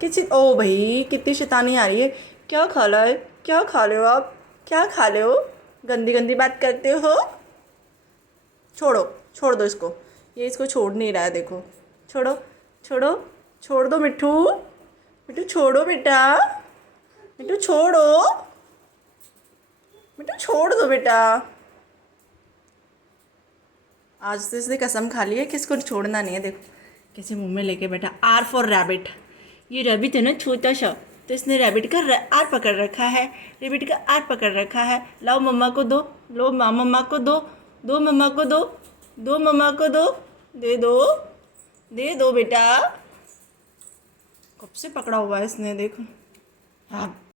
किसी ओ भाई कितनी शैतानी आ रही है। क्या खा रहा है? क्या खा रहे हो आप? क्या खा रहे हो? गंदी गंदी बात करते हो। छोड़ो, छोड़ दो इसको। ये इसको छोड़ नहीं रहा है, देखो। छोड़ो, छोड़ो, छोड़ दो मिट्ठू। मिट्ठू छोड़ो बेटा। मिट्टू छोड़ो। मिट्टू छोड़ दो बेटा। आज तो इसने कसम खा ली है कि इसको छोड़ना नहीं है, देखो कैसे मुंह में लेके बैठा। R for rabbit. ये रैबिट है ना छोटा सा, तो इसने रैबिट का आर पकड़ रखा है। रैबिट का आर पकड़ रखा है। लाओ मम्मा को दो। लो मम्मा को दो। दो मम्मा को दो। दो मम्मा को दो। दे दो। दे दो बेटा। कब से पकड़ा हुआ है इसने, देखो। हाँ।